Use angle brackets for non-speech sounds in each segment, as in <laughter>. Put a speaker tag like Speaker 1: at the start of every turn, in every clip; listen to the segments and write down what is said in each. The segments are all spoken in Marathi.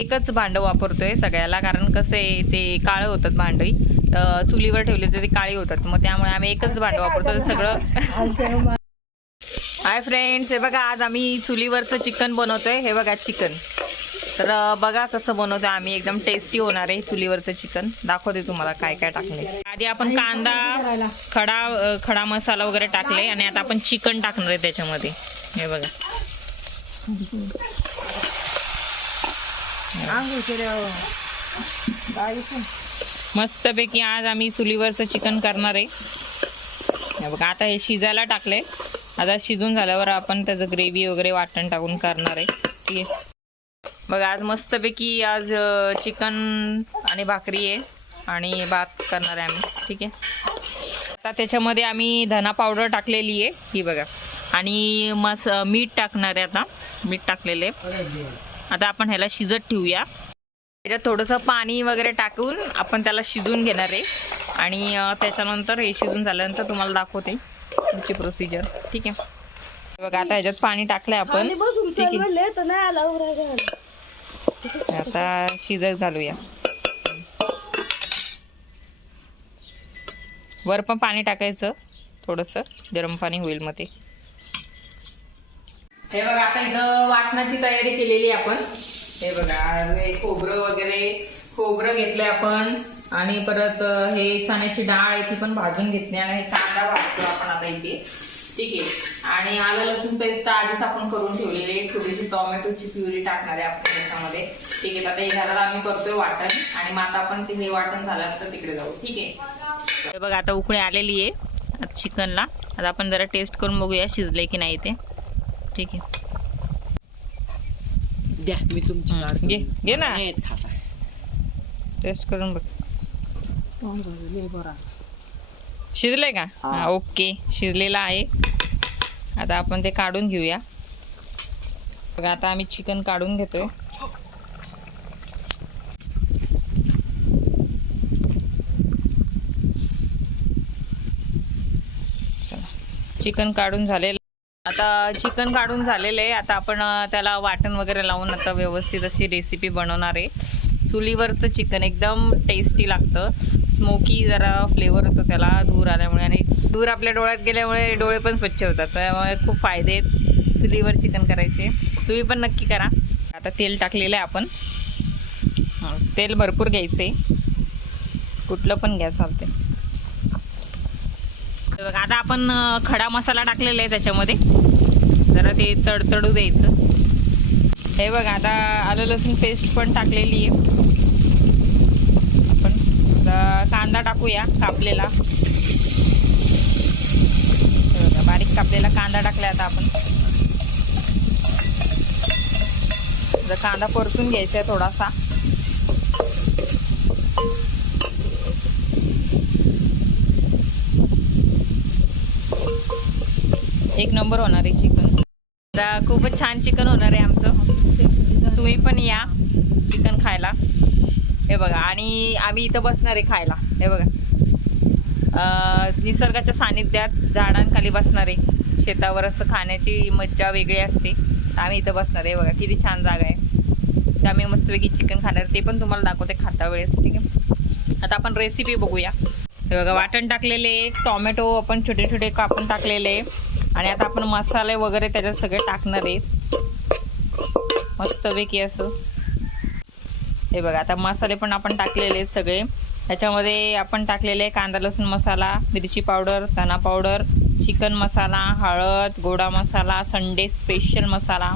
Speaker 1: एकच भांडं वापरतोय सगळ्याला कारण कसं आहे ते काळं होतात भांडी चुलीवर ठेवले तर ते काळी होतात. मग त्यामुळे आम्ही एकच भांडं वापरतो तर सगळं हाय फ्रेंड्स <laughs> हे बघा आज आम्ही चुलीवरचं चिकन बनवतोय. हे बघा चिकन. तर बघा कसं बनवतोय आम्ही. एकदम टेस्टी होणार आहे चुलीवरचं चिकन. दाखवते तुम्हाला काय काय टाकले आधी आपण कांदा खडा खडा मसाला वगैरे टाकले आणि आता आपण चिकन टाकणार आहे त्याच्यामध्ये. हे बघा. मस्तपैकी आज आम्ही चुलीवरचं चिकन करणार आहे. बघा आता हे शिजायला टाकले आता शिजून झाल्यावर आपण त्याचं ग्रेव्ही वगैरे वाटण टाकून करणार आहे. ठीक आहे. बघा आज मस्तपैकी आज चिकन आणि भाकरी आहे आणि भात करणार आहे आम्ही. ठीक आहे. आता त्याच्यामध्ये आम्ही धना पावडर टाकलेली आहे. ही बघा. आणि मस मीठ टाकणार आहे आता. मीठ टाकलेले आहे. आता आपण ह्याला शिजत ठेवूया. त्याच्यात थोडंसं पाणी वगैरे टाकून आपण त्याला शिजून घेणार आहे. आणि त्याच्यानंतर हे शिजून झाल्यानंतर तुम्हाला दाखवते तुमची प्रोसिजर ठीक आहे? बघा आता ह्याच्यात पाणी टाकलंय आपण. आता शिजत घालूया. वर पण पाणी टाकायचं थोडंसं. गरम पाणी होईल मग ते. हे बघा आता इथं वाटणाची तयारी केलेली आहे आपण. हे बघा हे खोबरं वगैरे खोबरं घेतलंय आपण. आणि परत हे चण्याची डाळ आहे ती पण भाजून घेतली आणि हे कांदा भाजतो आपण आता इथे. ठीक आहे. आणि आलं लसूण पेस्ट आधीच आपण करून ठेवलेली आहे. थोडीशी टोमॅटोची प्युरी टाकणार आहे आपण त्याच्यामध्ये ठीक आहे आता हे झालं आम्ही करतोय वाटण. आणि मग आता आपण ते हे वाटण झाल्यानंतर तिकडे जाऊ. ठीक आहे. हे बघा आता उकळी आलेली आहे. चिकनला. आता आपण जरा टेस्ट करून बघूया शिजले की नाही ते. ठीक आहे.
Speaker 2: द्या मी तुमची.
Speaker 1: घे घे ना.
Speaker 2: खाता.
Speaker 1: टेस्ट करून बघ. शिजलंय का?
Speaker 2: हा.
Speaker 1: ओके. शिजलेला आहे. आता आपण ते काढून घेऊया. बघा आता आम्ही चिकन काढून घेतोय. चिकन काढून झालेलं आता चिकन काढून झालेलं आहे. आता आपण त्याला वाटण वगैरे लावून आता व्यवस्थित अशी रेसिपी बनवणार आहे. चुलीवरचं चिकन एकदम टेस्टी लागतं. स्मोकी जरा फ्लेवर होतो त्याला धूर आल्यामुळे. आणि धूर आपल्या डोळ्यात गेल्यामुळे डोळे पण स्वच्छ होतात. त्यामुळे खूप फायदे आहेत चुलीवर चिकन करायचे. तुम्ही पण नक्की करा. आता तेल टाकलेलं आहे आपण. तेल भरपूर घ्यायचं आहे कुठलं पण घ्या चालते बघा आता आपण खडा मसाला टाकलेला आहे त्याच्यामध्ये. जरा ते तडतडू द्यायचं. हे बघा आता आलं लसूण पेस्ट पण टाकलेली आहे. आपण आता कांदा टाकूया कापलेला. बघा बारीक कापलेला कांदा टाकला आता आपण. कांदा परतून घ्यायचा आहे थोडासा. एक नंबर होणार आहे चिकन आता खूपच छान चिकन होणार आहे आमचं. तुम्ही पण या चिकन खायला. हे बघा आणि आम्ही इथं बसणार आहे खायला. हे बघा. निसर्गाच्या सानिध्यात झाडांखाली बसणार आहे. शेतावर असं खाण्याची मज्जा वेगळी असते. तर आम्ही इथं बसणार आहे. बघा किती छान जागा आहे. तर आम्ही मस्तपैकी चिकन खाणार ते पण तुम्हाला दाखवते खाता वेळेस ठीक आहे? आता आपण रेसिपी बघूया. हे बघा वाटण टाकलेले टोमॅटो आपण छोटे छोटे कापून टाकलेले. आणि आता आपण मसाले वगैरे त्याच्यात सगळे टाकणार आहेत. मस्तपैकी असं. हे बघा आता मसाले पण आपण टाकलेले आहेत सगळे. त्याच्यामध्ये आपण टाकलेले आहे कांदा लसूण मसाला मिरची पावडर धना पावडर चिकन मसाला हळद गोडा मसाला संडे स्पेशल मसाला.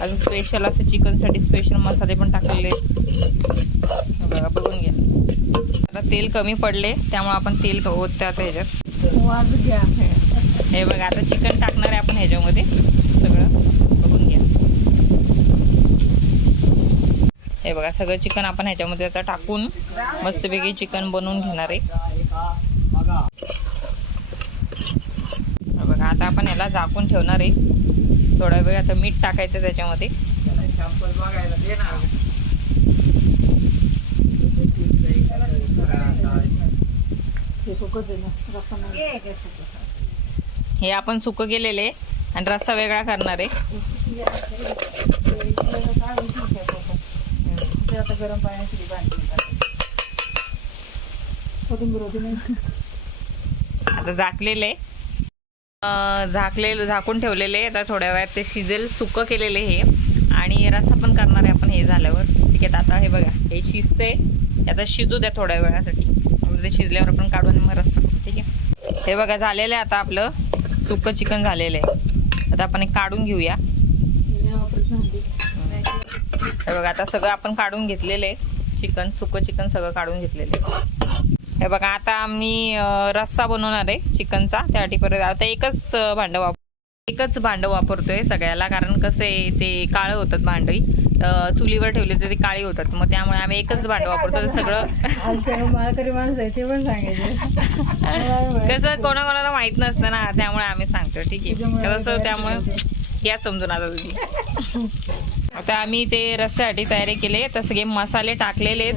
Speaker 1: असं स्पेशल असं चिकनसाठी स्पेशल मसाले पण टाकलेले आहेत. हे बघा बघून घ्या. आता तेल कमी पडले त्यामुळे आपण तेल आता ह्याच्यात. हे बघा आता चिकन टाकणार आहे आपण ह्याच्यामध्ये. सगळं बघून घ्या. हे बघा सगळं चिकन आपण ह्याच्यामध्ये आता टाकून मस्तपैकी चिकन बनवून घेणार आहे. बघा आता आपण याला झाकून ठेवणार आहे. थोडा वेळ आता मीठ टाकायचं त्याच्यामध्ये. हे आपण सुकं केलेले आणि रस्सा वेगळा करणार आहे.
Speaker 2: आता गरम पाण्याची
Speaker 1: आता झाकलेले झाकलेलं झाकून ठेवलेले. आता थोड्या वेळात ते शिजेल सुकं केलेले हे. आणि रस्सा पण करणार आहे आपण हे झाल्यावर. ठीक आहे आता हे बघा हे शिजते हे आता शिजू द्या थोड्या वेळासाठी. म्हणजे ते शिजल्यावर आपण काढून मग रस्सा ठीक आहे. हे बघा झालेलं आहे आता आपलं. सुक चिकन झालेलं आहे. आता आपण काढून घेऊया. हे बघा आता सगळं आपण काढून घेतलेलं आहे. चिकन सुक चिकन सगळं काढून घेतलेलं आहे. हे बघा आता आम्ही रस्सा बनवणार आहे चिकनचा. त्यासाठी परत आता एकच भांडं वापर. एकच भांडं वापरतोय सगळ्याला कारण कसं आहे ते काळं होतात भांडी चुलीवर ठेवले तर ते काळी होतात. मग त्यामुळे आम्ही एकच भांडं वापरतो. तर सगळं. <laughs> कसं कोणाकोणाला माहीत नसतं ना त्यामुळे आम्ही सांगतो ठीक आहे.
Speaker 2: आम्ही
Speaker 1: त्यामुळे या समजून आता तुम्ही. आता आम्ही ते रस्स्यासाठी तयारी केले तर सगळे मसाले टाकलेले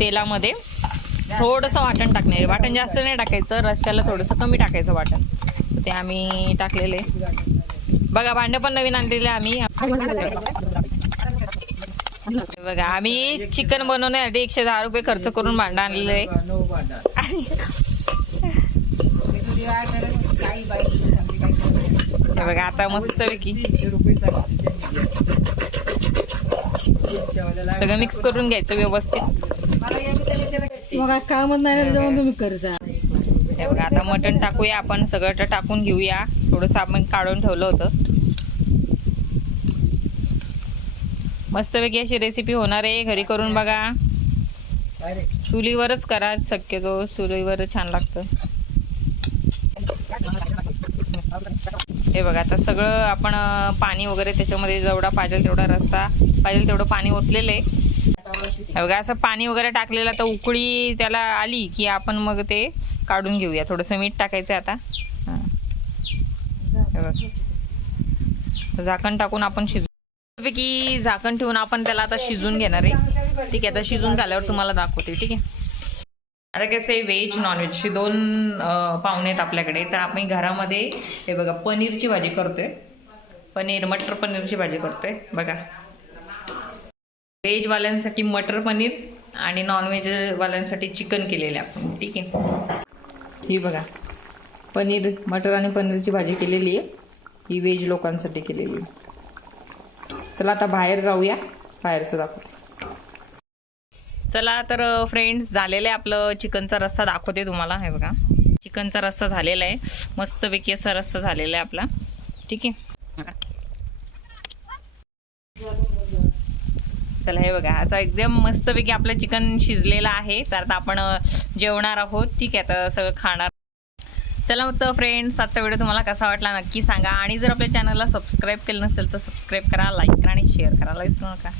Speaker 1: तेलामध्ये. थोडंसं वाटण टाकणार आहे. वाटण जास्त नाही टाकायचं. रश्श्याला थोडंसं कमी टाकायचं वाटण. होते ते आम्ही टाकलेले. बघा भांडं पण नवीन आणलेले आम्ही. बघा आम्ही चिकन बनवण्यासाठी एकशे दहा रुपये खर्च करून भांडं आणलेलं. आहे बघा आता मस्त पैकी. सगळं मिक्स करून घ्यायचं व्यवस्थित.
Speaker 2: मग काय कामच नाही तुम्ही करता.
Speaker 1: हे बघा आता मटण टाकूया आपण सगळं टाकून घेऊया. थोडंसं आपण काढून ठेवलं होतं. मस्तपैकी अशी रेसिपी होणार आहे. घरी करून बघा. चुलीवरच करा शक्यतो चुलीवर छान लागतं. हे बघा आता सगळं आपण पाणी वगैरे त्याच्यामध्ये जेवढा पाहिजे तेवढा रस्सा पाहिजे तेवढं पाणी ओतलेलं आहे. बघा असं पाणी वगैरे टाकलेलं तर उकळी त्याला आली की आपण मग ते काढून घेऊया. थोडंसं मीठ टाकायचं आता. झाकण टाकून आपण शिजू पैकी झाकण ठेवून आपण त्याला आता शिजून घेणार आहे. ठीक आहे आता शिजून झाल्यावर तुम्हाला दाखवते ठीक आहे. आता कसं आहे व्हेज नॉनव्हेज अशी दोन पाहुणे आहेत आपल्याकडे. तर आपण घरामध्ये हे बघा पनीरची भाजी करतोय. पनीर मटर पनीरची भाजी करतोय. बघा. व्हेजवाल्यांसाठी मटर पनीर आणि नॉनव्हेजवाल्यांसाठी चिकन केलेले आपण ठीक आहे? ही बघा पनीर मटर आणि पनीरची भाजी केलेली आहे. ही व्हेज लोकांसाठी केलेली आहे. चला आता बाहेर जाऊया. बाहेरचं दाखवते. चला तर फ्रेंड्स झालेलं आहे आपलं चिकनचा रस्सा दाखवते तुम्हाला. हे बघा चिकनचा रस्सा झालेला आहे. मस्तपैकी असा रस्सा झालेला आहे आपला. ठीक आहे? चला हे बघा आता एकदम मस्तपैकी आपलं चिकन शिजलेलं आहे. तर आता आपण जेवणार आहोत. ठीक आहे आता सगळं खाणार. चला मग तर फ्रेंड्स आजचा व्हिडिओ तुम्हाला कसा वाटला नक्की सांगा. आणि जर आपल्या चॅनलला सबस्क्राईब केलं नसेल तर सबस्क्राईब करा लाईक करा आणि शेअर करायला विसरू नका.